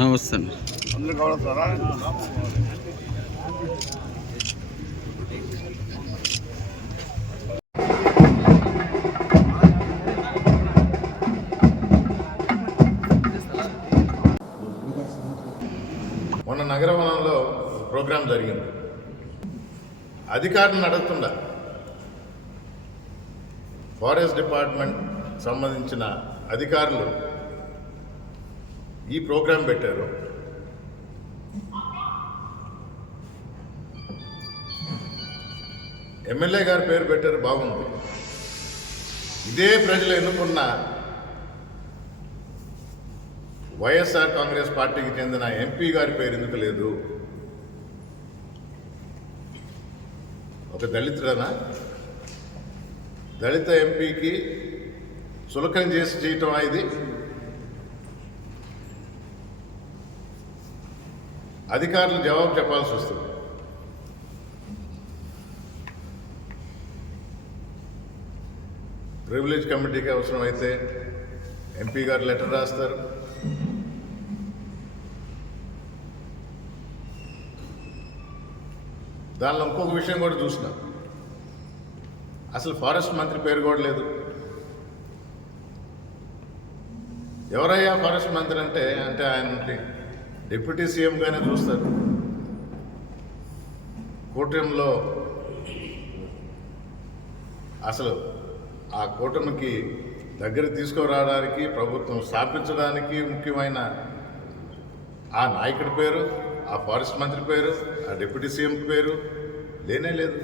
నమస్తే. మొన్న నగరవనంలో ప్రోగ్రాం జరిగింది. అధికారులు అడుగుతుండ ఫారెస్ట్ డిపార్ట్మెంట్ సంబంధించిన అధికారులు ఈ ప్రోగ్రాం పెట్టారు. ఎమ్మెల్యే గారి పేరు పెట్టారు బాగుంది. ఇదే ప్రజలు ఎన్నుకున్న వైఎస్ఆర్ కాంగ్రెస్ పార్టీకి చెందిన ఎంపీ గారి పేరు ఎందుకు లేదు? ఒక దళితుడనా? దళిత ఎంపీకి సులకం చేసి చేయటం ఇది? అధికారులు జవాబు చెప్పాల్సి వస్తుంది. ప్రివిలేజ్ కమిటీకి అవసరమైతే ఎంపీ గారు లెటర్ రాస్తారు. దానిలో ఇంకొక విషయం కూడా చూసిన. అసలు ఫారెస్ట్ మంత్రి పేరు కూడా లేదు. ఎవరయ్యా ఫారెస్ట్ మంత్రి అంటే అంటే ఆయన డిప్యూటీ సీఎంగానే చూస్తారు. కూటమిలో అసలు ఆ కూటమికి దగ్గర తీసుకురావడానికి ప్రభుత్వం స్థాపించడానికి ముఖ్యమైన ఆ నాయకుడి పేరు ఆ ఫారెస్ట్ మంత్రి పేరు ఆ డిప్యూటీ సీఎం పేరు లేనే లేదు.